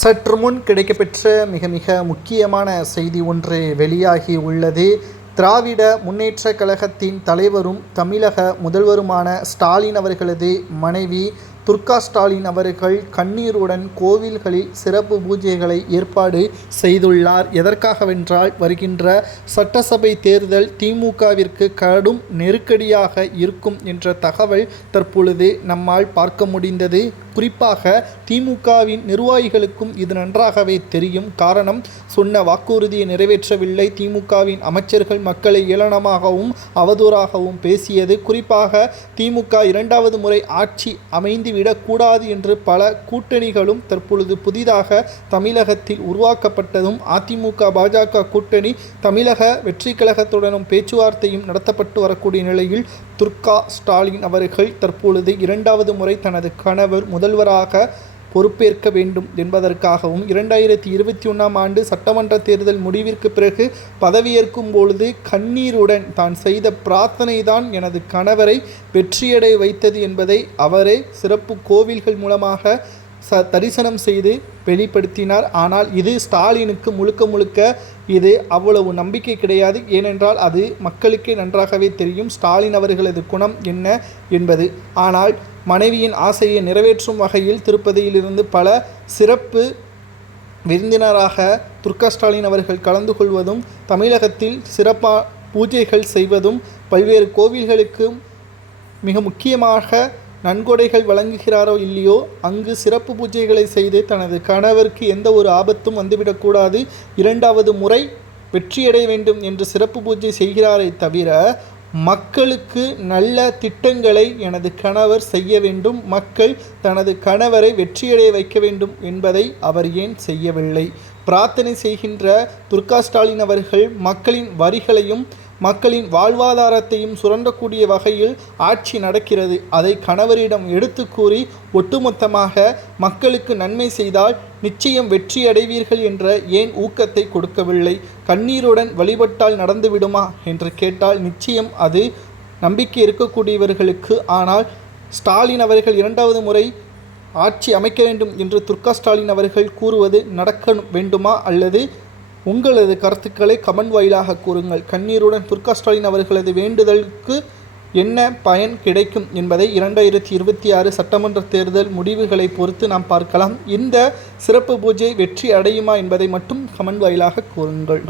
சற்று முன் கிடைக்கப்பெற்ற மிக மிக முக்கியமான செய்தி ஒன்று வெளியாகி உள்ளது. திராவிட முன்னேற்றக் கழகத்தின் தலைவரும் தமிழக முதல்வருமான ஸ்டாலின் அவர்களது மனைவி துர்கா ஸ்டாலின் அவர்கள் கண்ணீருடன் கோவில்களில் சிறப்பு பூஜைகளை ஏற்பாடு செய்துள்ளார். எதற்காகவென்றால் வருகின்ற சட்டசபை தேர்தல் திமுகவிற்கு கடும் நெருக்கடியாக இருக்கும் என்ற தகவல் தற்பொழுது நம்மால் பார்க்க முடிந்தது. குறிப்பாக திமுகவின் நிர்வாகிகளுக்கும் இது நன்றாகவே தெரியும். காரணம், சொன்ன வாக்குறுதியை நிறைவேற்றவில்லை. திமுகவின் அமைச்சர்கள் மக்களை ஏளனமாகவும் அவதூறாகவும் பேசியது. குறிப்பாக திமுக இரண்டாவது முறை ஆட்சி அமைந்துவிடக்கூடாது என்று பல கூட்டணிகளும் தற்பொழுது புதிதாக தமிழகத்தில் உருவாக்கப்பட்டதும், அதிமுக பாஜக கூட்டணி தமிழக வெற்றி கழகத்துடனும் பேச்சுவார்த்தையும் நடத்தப்பட்டு வரக்கூடிய நிலையில் துர்கா ஸ்டாலின் அவர்கள் தற்பொழுது இரண்டாவது முறை தனது கணவர் முதல்வராக பொறுப்பேற்க வேண்டும் என்பதற்காகவும் 2021ஆம் ஆண்டு சட்டமன்ற தேர்தல் முடிவிற்கு பிறகு பதவியேற்கும் பொழுது கண்ணீருடன் தான் செய்த பிரார்த்தனை தான் எனது கணவரை வெற்றியடைய வைத்தது என்பதை அவரே சிறப்பு கோவில்கள் மூலமாக தரிசனம் செய்து வெளிப்படுத்தினார். ஆனால் இது ஸ்டாலினுக்கு முழுக்க இது அவ்வளவு நம்பிக்கை கிடையாது. ஏனென்றால் அது மக்களுக்கே நன்றாகவே தெரியும் ஸ்டாலின் அவர்களது குணம் என்ன என்பது. ஆனால் மனைவியின் ஆசையை நிறைவேற்றும் வகையில் திருப்பதியிலிருந்து பல சிறப்பு விருந்தினராக துர்கா ஸ்டாலின் அவர்கள் கலந்து கொள்வதும், தமிழகத்தில் சிறப்பாக பூஜைகள் செய்வதும், பல்வேறு கோவில்களுக்கு மிக முக்கியமாக நன்கொடைகள் வழங்குகிறாரோ இல்லையோ அங்கு சிறப்பு பூஜைகளை செய்து தனது கணவருக்கு எந்த ஒரு ஆபத்தும் வந்துவிடக்கூடாது, இரண்டாவது முறை வெற்றியடைய வேண்டும் என்று சிறப்பு பூஜை செய்கிறாரே தவிர மக்களுக்கு நல்ல திட்டங்களை எனது கணவர் செய்ய வேண்டும், மக்கள் தனது கணவரை வெற்றியடைய வைக்க வேண்டும் என்பதை அவர் ஏன் செய்யவில்லை? பிரார்த்தனை செய்கின்ற துர்கா ஸ்டாலின் அவர்கள் மக்களின் வரிகளையும் மக்களின் வாழ்வாதாரத்தையும் சுரண்டக்கூடிய வகையில் ஆட்சி நடக்கிறது. அதை கணவரிடம் எடுத்து கூறி ஒட்டுமொத்தமாக மக்களுக்கு நன்மை செய்தால் நிச்சயம் வெற்றி அடைவீர்கள் என்ற ஏன் ஊக்கத்தை கொடுக்கவில்லை? கண்ணீருடன் வழிபட்டால் நடந்துவிடுமா என்று கேட்டால் நிச்சயம் அது நம்பிக்கை இருக்கக்கூடியவர்களுக்கு. ஆனால் ஸ்டாலின் அவர்கள் இரண்டாவது முறை ஆட்சி அமைக்க வேண்டும் என்று துர்கா ஸ்டாலின் அவர்கள் கூறுவது நடக்க வேண்டுமா? அல்லது உங்களது கருத்துக்களை கமெண்ட் வாயிலாக கூறுங்கள். கண்ணீருடன் துர்கா ஸ்டாலின் அவர்களது வேண்டுதலுக்கு என்ன பயன் கிடைக்கும் என்பதை 2026 சட்டமன்ற தேர்தல் முடிவுகளை பொறுத்து நாம் பார்க்கலாம். இந்த சிறப்பு பூஜை வெற்றி அடையுமா என்பதை மட்டும் கமெண்ட் வாயிலாக கூறுங்கள்.